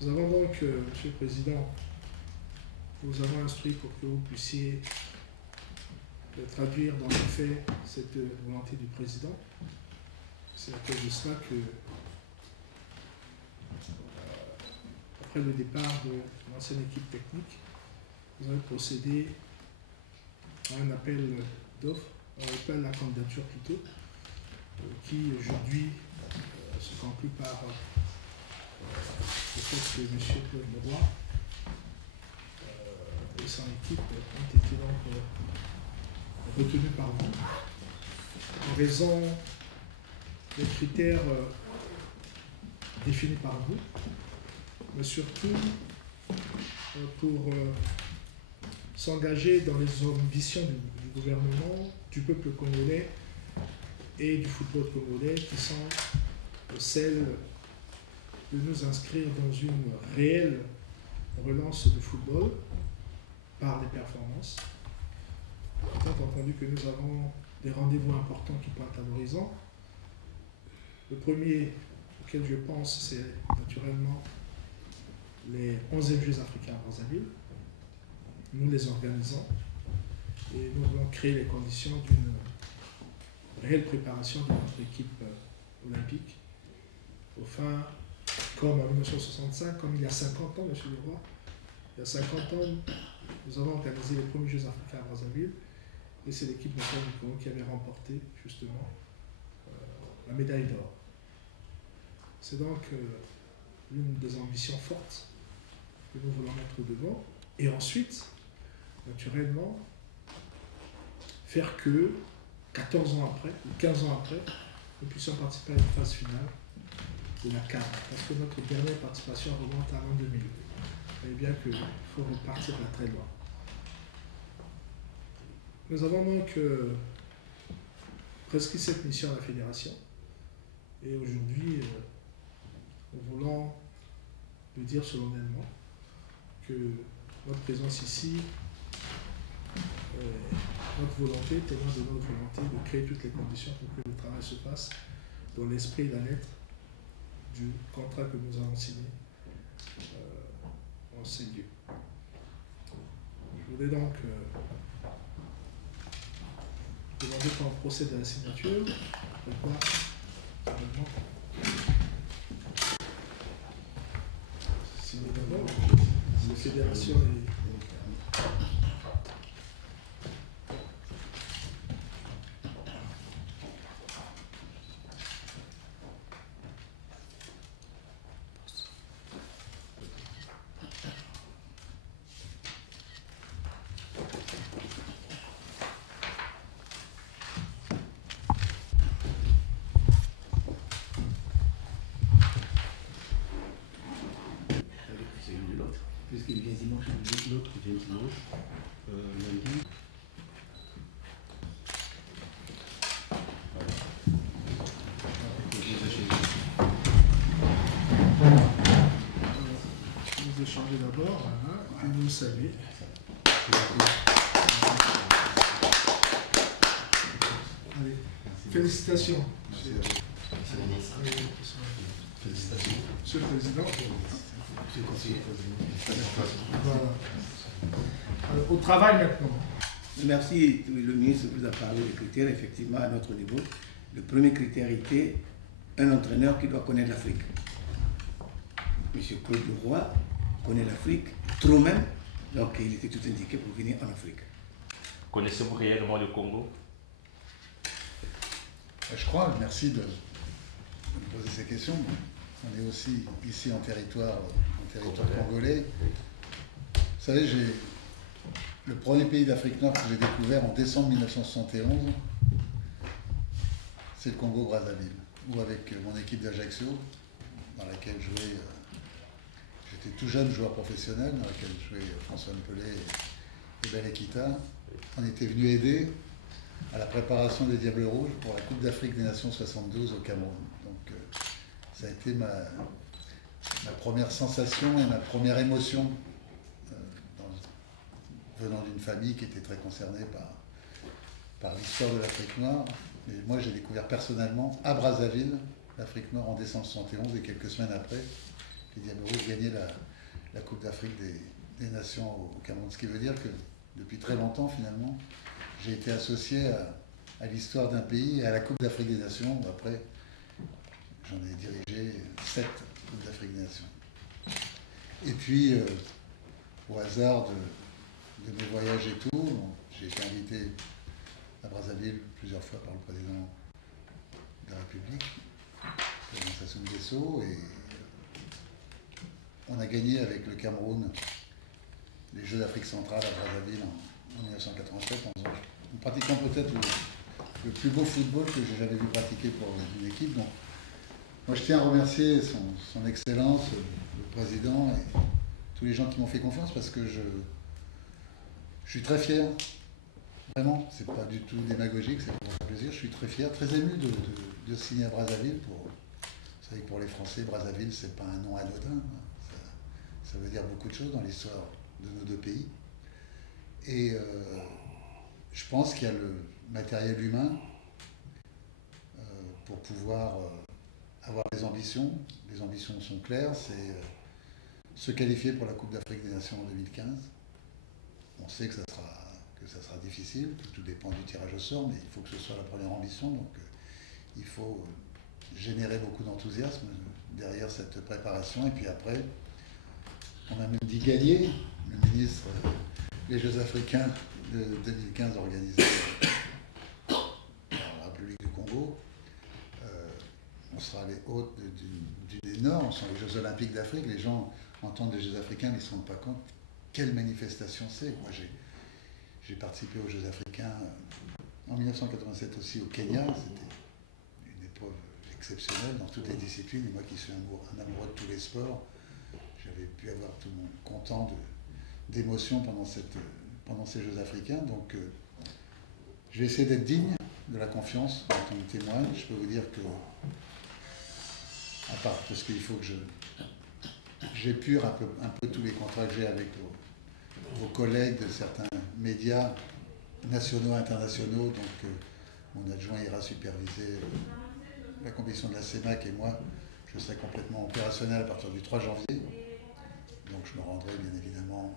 Nous avons donc, Monsieur le Président, nous avons instruit pour que vous puissiez traduire dans les faits cette volonté du Président. C'est à cause de cela que, après le départ de l'ancienne équipe technique, nous avons procédé à un appel d'offres, un appel à la candidature plutôt, qui aujourd'hui se conclut par le fait que M. Claude Leroy et son équipe ont été donc retenus par vous en raison des critères définis par vous, mais surtout pour s'engager dans les ambitions du gouvernement, du peuple congolais et du football congolais, qui sont celles de nous inscrire dans une réelle relance du football par les performances. Étant entendu que nous avons des rendez-vous importants qui pointent à l'horizon. Le premier auquel je pense, c'est naturellement les 11e Jeux africains à Brazzaville. Nous les organisons et nous voulons créer les conditions d'une réelle préparation de notre équipe olympique. Au fin, comme en 1965, comme il y a 50 ans, M. Leroy, il y a 50 ans, nous avons organisé les premiers Jeux africains à Brazzaville et c'est l'équipe nationale du Congo qui avait remporté justement la médaille d'or. C'est donc l'une des ambitions fortes que nous voulons mettre devant. Et ensuite, naturellement, faire que 14 ans après, ou 15 ans après, nous puissions participer à une phase finale de la CAN. Parce que notre dernière participation remonte à l'an 2000. Vous voyez bien qu'il faut repartir de très loin. Nous avons donc prescrit cette mission à la Fédération. Et aujourd'hui, nous voulons lui dire solennellement que notre présence ici, notre volonté, témoin de notre volonté de créer toutes les conditions pour que le travail se fasse dans l'esprit et la lettre du contrat que nous avons signé en ces lieux. Je voudrais donc demander qu'on procède à la signature. Pourquoi signer d'abord, la fédération est... Puisqu'il vient dimanche, l'autre vient dimanche, lundi. Vous échangez d'abord, voilà, et vous saluez. Allez, félicitations. Félicitations. Monsieur le Président. Monsieur le conseiller. Voilà. Alors, au travail maintenant. Merci, le ministre vous a parlé des critères. Effectivement, à notre niveau, le premier critère était un entraîneur qui doit connaître l'Afrique. Monsieur Claude Leroy connaît l'Afrique, trop même, donc il était tout indiqué pour venir en Afrique. Connaissez-vous réellement le Congo? Je crois, merci de me poser ces questions. On est aussi ici en territoire congolais. Vous savez, le premier pays d'Afrique noire que j'ai découvert en décembre 1971, c'est le Congo-Brazzaville, où avec mon équipe d'Ajaccio, dans laquelle jouait, j'étais tout jeune joueur professionnel, dans laquelle jouaient François Pelé et Belekita, on était venu aider à la préparation des Diables Rouges pour la Coupe d'Afrique des Nations 72 au Cameroun. Donc ça a été ma première sensation et ma première émotion venant d'une famille qui était très concernée par l'histoire de l'Afrique noire. Et moi j'ai découvert personnellement à Brazzaville l'Afrique noire en décembre 71 et quelques semaines après, les Diables Rouges gagnaient la Coupe d'Afrique des Nations au Cameroun. Ce qui veut dire que depuis très longtemps, finalement, j'ai été associé à l'histoire d'un pays et à la Coupe d'Afrique des Nations. Après, j'en ai dirigé 7 Coupes d'Afrique des Nations. Et puis, au hasard de mes voyages et tout, j'ai été invité à Brazzaville plusieurs fois par le président de la République, le président Sassou Nguesso, et on a gagné avec le Cameroun les Jeux d'Afrique centrale à Brazzaville en 1987, en pratiquant peut-être le plus beau football que j'ai jamais vu pratiquer pour une équipe. Donc, moi, je tiens à remercier son Excellence, le président et tous les gens qui m'ont fait confiance parce que je suis très fier. Vraiment, c'est pas du tout démagogique, c'est pour un plaisir. Je suis très fier, très ému de signer à Brazzaville. Vous savez que pour les Français, Brazzaville, c'est pas un nom anodin. Ça veut dire beaucoup de choses dans l'histoire de nos deux pays. Et je pense qu'il y a le matériel humain pour pouvoir avoir des ambitions. Les ambitions sont claires, c'est se qualifier pour la Coupe d'Afrique des Nations en 2015. On sait que ça sera difficile, que tout dépend du tirage au sort, mais il faut que ce soit la première ambition. Donc il faut générer beaucoup d'enthousiasme derrière cette préparation. Et puis après, on a même dit gagner. Le ministre des Jeux africains de 2015 organisés par la République du Congo. On sera les hôtes d'une énorme, ce sont les Jeux Olympiques d'Afrique. Les gens entendent les Jeux africains, mais ils ne se rendent pas compte quelle manifestation c'est. Moi, j'ai participé aux Jeux africains en 1987 aussi au Kenya. C'était une épreuve exceptionnelle dans toutes les disciplines. Et moi qui suis un amoureux de tous les sports, j'avais pu avoir tout le monde content d'émotion pendant ces Jeux africains. Donc, je vais essayer d'être digne de la confiance dont on me témoigne. Je peux vous dire que, à part parce qu'il faut que j'épure un peu tous les contrats que j'ai avec vos collègues de certains médias nationaux et internationaux. Donc, mon adjoint ira superviser la compétition de la CEMAC et moi, je serai complètement opérationnel à partir du 3 janvier. Donc, je me rendrai bien évidemment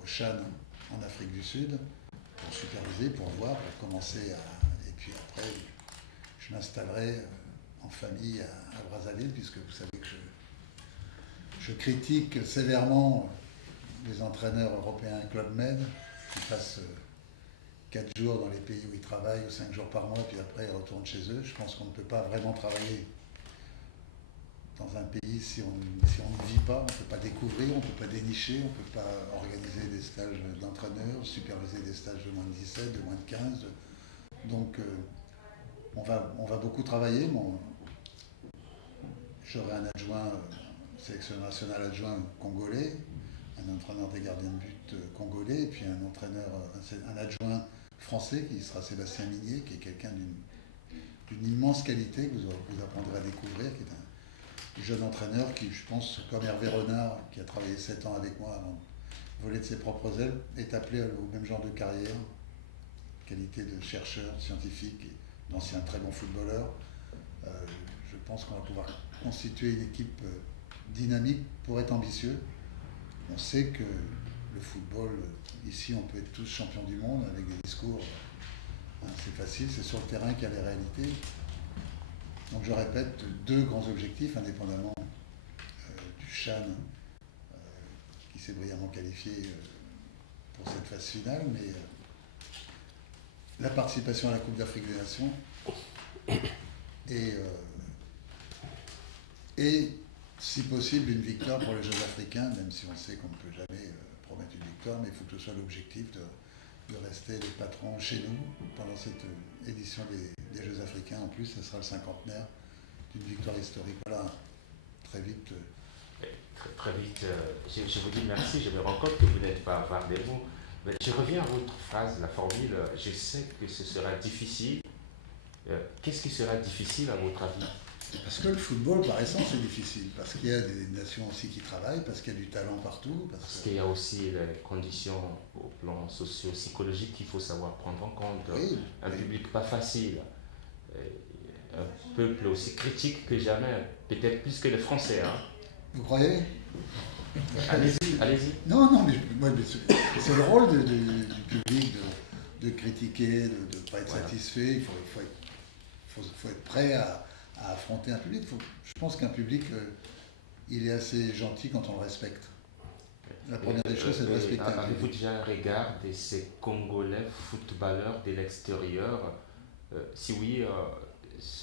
au Chan en Afrique du Sud pour superviser, pour voir, pour commencer et puis après, je m'installerai en famille à Brazzaville, puisque vous savez que je critique sévèrement les entraîneurs européens Club Med qui passent 4 jours dans les pays où ils travaillent ou 5 jours par mois, puis après ils retournent chez eux. Je pense qu'on ne peut pas vraiment travailler dans un pays si on n'y vit pas, on ne peut pas découvrir, on ne peut pas dénicher, on ne peut pas organiser des stages d'entraîneurs, superviser des stages de moins de 17, de moins de 15. Donc on va beaucoup travailler. J'aurai un adjoint, sélectionneur national adjoint congolais, un entraîneur des gardiens de but congolais, et puis un adjoint français qui sera Sébastien Minier, qui est quelqu'un d'une immense qualité que vous apprendrez à découvrir, qui est un jeune entraîneur qui, je pense, comme Hervé Renard, qui a travaillé 7 ans avec moi avant de voler de ses propres ailes, est appelé au même genre de carrière, qualité de chercheur, scientifique, et d'ancien très bon footballeur. Je pense qu'on va pouvoir constituer une équipe dynamique pour être ambitieux. On sait que le football, ici, on peut être tous champions du monde avec des discours. C'est facile, c'est sur le terrain qu'il y a les réalités. Donc je répète, 2 grands objectifs, indépendamment du Chan, qui s'est brillamment qualifié pour cette phase finale, mais la participation à la Coupe d'Afrique des Nations et si possible une victoire pour les Jeux africains, même si on sait qu'on ne peut jamais promettre une victoire, mais il faut que ce soit l'objectif de rester les patrons chez nous pendant cette édition des Jeux africains. En plus, ce sera le 50e d'une victoire historique. Voilà, très vite. Très vite, je vous dis merci, je me rends compte que vous n'êtes pas avare des mots. Mais je reviens à votre phrase, la formule, je sais que ce sera difficile. Qu'est-ce qui sera difficile à votre avis? Parce que le football, par essence, c'est difficile. Parce qu'il y a des nations aussi qui travaillent, parce qu'il y a du talent partout. Parce qu'il y a aussi les conditions au plan socio-psychologique qu'il faut savoir prendre en compte. Oui, un public pas facile, un peuple aussi critique que jamais, peut-être plus que les Français. Hein. Vous croyez? Allez-y, allez-y. Non, non, mais c'est le rôle du public de critiquer, de ne pas être satisfait. Il faut être prêt à affronter un public. Je pense qu'un public, il est assez gentil quand on le respecte. La première des choses, c'est de respecter un public. Avez-vous déjà un regard de ces Congolais footballeurs de l'extérieur? Si oui,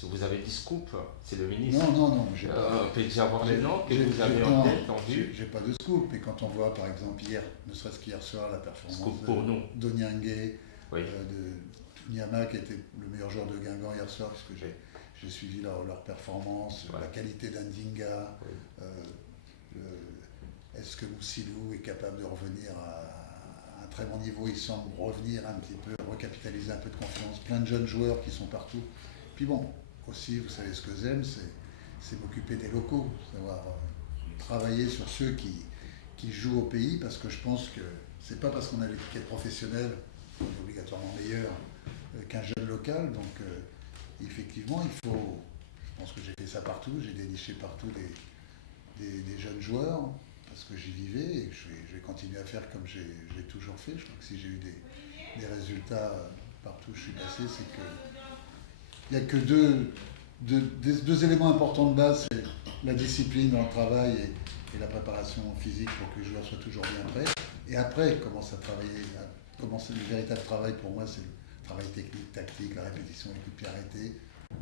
vous avez dit scoop, c'est le ministre. Non. On peut déjà avoir les noms que vous avez en tête, en vue. J'ai pas de scoop, mais quand on voit par exemple hier, ne serait-ce qu'hier soir, la performance d'Onyangue, de Tunyama qui était le meilleur joueur de Guingamp hier soir, puisque j'ai suivi leur performance, la qualité d'Andinga, est-ce que Moussilou est capable de revenir à un très bon niveau? Il semble revenir un petit peu, recapitaliser un peu de confiance, plein de jeunes joueurs qui sont partout. Puis bon, aussi, vous savez ce que j'aime, c'est m'occuper des locaux, savoir travailler sur ceux qui jouent au pays, parce que je pense que c'est pas parce qu'on a l'étiquette professionnelle qu'on est obligatoirement meilleur qu'un jeune local. Donc effectivement, je pense que j'ai fait ça partout, j'ai déniché partout des jeunes joueurs, parce que j'y vivais, et je vais continuer à faire comme j'ai toujours fait. Je crois que si j'ai eu des résultats partout où je suis passé, c'est que il n'y a que deux éléments importants de base, c'est la discipline dans le travail et la préparation physique pour que le joueur soit toujours bien prêt. Et après, commencer à travailler, le véritable travail pour moi, c'est le travail technique, tactique, la répétition avec les pieds arrêtés,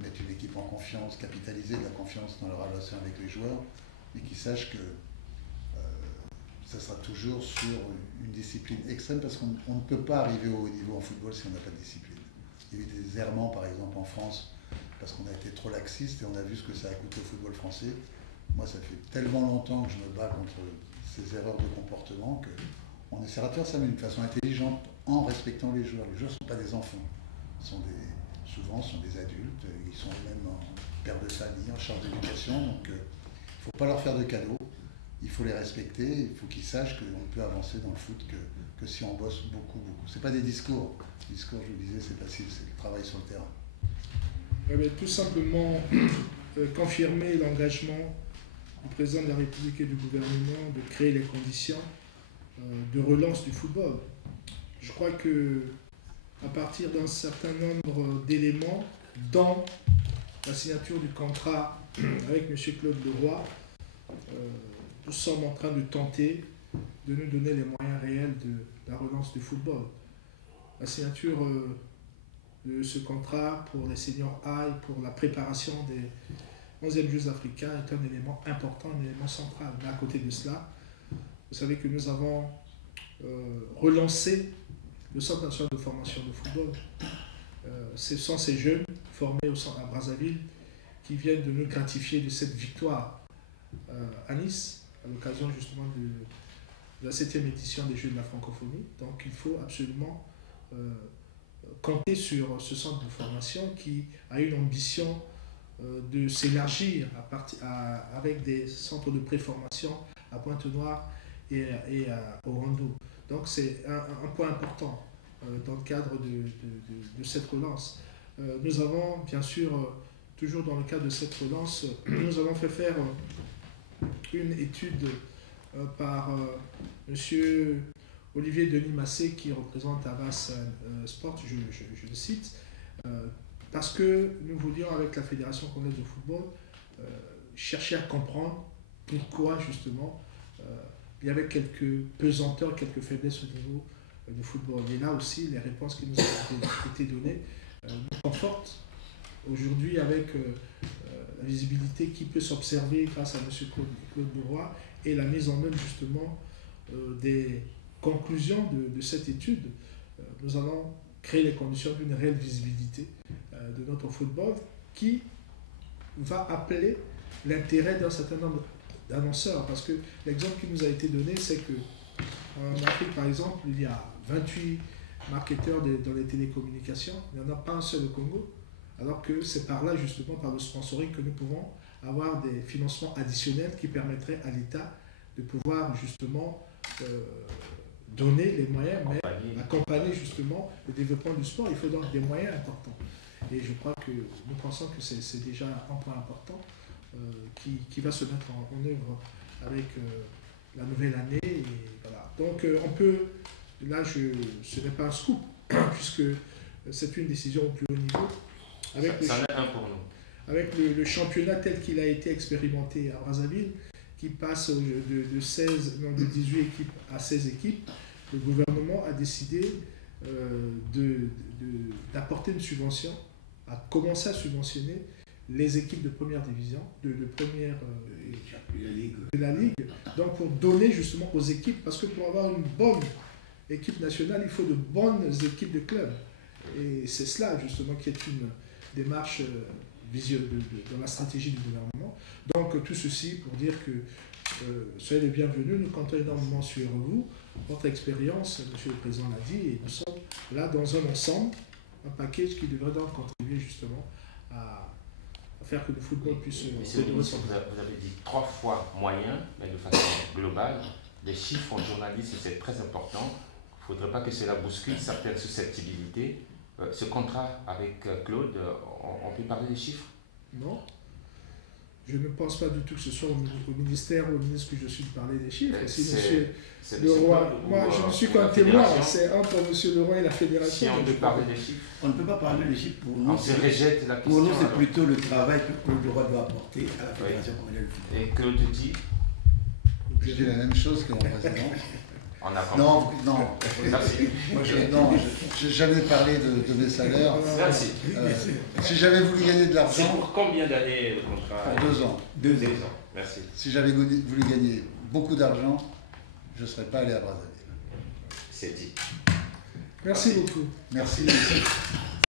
mettre une équipe en confiance, capitaliser de la confiance dans leur relation avec les joueurs, mais qu'ils sachent que ça sera toujours sur une discipline extrême, parce qu'on ne peut pas arriver au haut niveau en football si on n'a pas de discipline. Il y a eu des errements, par exemple, en France, parce qu'on a été trop laxiste et on a vu ce que ça a coûté au football français. Moi, ça fait tellement longtemps que je me bats contre ces erreurs de comportement qu'on essaiera de faire ça, mais d'une façon intelligente, en respectant les joueurs. Les joueurs ne sont pas des enfants. Souvent, ce sont des adultes. Ils sont même en père de famille, en charge d'éducation. Donc, il ne faut pas leur faire de cadeaux. Il faut les respecter. Il faut qu'ils sachent qu'on peut avancer dans le foot que si on bosse beaucoup. Ce n'est pas des discours. Le discours, je vous le disais, c'est facile, c'est le travail sur le terrain. Tout simplement confirmer l'engagement du président de la République et du gouvernement de créer les conditions de relance du football. Je crois que à partir d'un certain nombre d'éléments, dont la signature du contrat avec M. Claude Leroy, nous sommes en train de tenter de nous donner les moyens réels de la relance du football. La signature de ce contrat pour les seniors high, pour la préparation des 11e Jeux africains est un élément important, un élément central. Mais à côté de cela, vous savez que nous avons relancé le Centre national de formation de football. Ce sont ces jeunes formés à Brazzaville qui viennent de nous gratifier de cette victoire à Nice, à l'occasion justement de la 7e édition des Jeux de la francophonie. Donc il faut absolument compter sur ce centre de formation qui a une ambition de s'élargir avec des centres de préformation à Pointe-Noire et à Orlando. Donc c'est un point important dans le cadre de cette relance. Nous avons bien sûr, toujours dans le cadre de cette relance, nous avons fait faire une étude par M. Olivier Denis Massé, qui représente Havas Sport, je le cite, parce que nous voulions, avec la Fédération congolaise de football, chercher à comprendre pourquoi justement il y avait quelques pesanteurs, quelques faiblesses au niveau du football. Et là aussi, les réponses qui nous ont été données nous confortent aujourd'hui avec la visibilité qui peut s'observer grâce à M. Claude Leroy et la mise en œuvre justement des conclusions de cette étude. Nous allons créer les conditions d'une réelle visibilité de notre football qui va appeler l'intérêt d'un certain nombre d'annonceurs. Parce que l'exemple qui nous a été donné, c'est qu'en Afrique, par exemple, il y a 28 marketeurs dans les télécommunications. Il n'y en a pas un seul au Congo. Alors que c'est par là, justement, par le sponsoring, que nous pouvons avoir des financements additionnels qui permettraient à l'État de pouvoir, justement, donner les moyens, mais accompagner, justement, le développement du sport. Il faut donc des moyens importants. Et je crois que nous pensons que c'est déjà un point important qui va se mettre en œuvre avec la nouvelle année. Et voilà. Donc on peut, là ce n'est pas un scoop, puisque c'est une décision au plus haut niveau. Avec Ça en est un pour nous. Avec le championnat tel qu'il a été expérimenté à Brazzaville, qui passe de 18 équipes à 16 équipes, le gouvernement a décidé d'apporter une subvention, a commencé à subventionner les équipes de première division, de la Ligue, donc pour donner justement aux équipes, parce que pour avoir une bonne équipe nationale, il faut de bonnes équipes de clubs. Et c'est cela justement qui est une démarche dans la stratégie du gouvernement. Donc tout ceci pour dire que soyez les bienvenus, nous comptons énormément sur vous, votre expérience, Monsieur le Président l'a dit, et nous sommes là dans un ensemble, un package qui devrait donc contribuer justement à faire que le football puisse Monsieur le ministre, vous avez dit 3 fois moyen, mais de façon globale. Les chiffres en journaliste, c'est très important. Il ne faudrait pas que cela bouscule certaines susceptibilités. Ce contrat avec Claude, on peut parler des chiffres? Non. Je ne pense pas du tout que ce soit au ministère ou au ministre que je suis de parler des chiffres. Si monsieur Leroy, moi je ne suis qu'un témoin, c'est entre monsieur Leroy et la fédération. Si on peut parler des chiffres. On ne peut pas parler des chiffres pour nous. On se rejette la question. Pour nous, c'est plutôt le travail que Claude Leroy doit apporter à la fédération coloniale du football. Et Claude dit? Je dis la même chose que mon président. On a non, merci. Moi, je n'ai jamais parlé de mes salaires. Merci. Si j'avais voulu gagner de C'est l'argent... pour combien d'années le contrat? Pour 2 ans. 2 ans. Merci. Si j'avais voulu gagner beaucoup d'argent, je ne serais pas allé à Brazzaville. C'est dit. Merci beaucoup. Merci.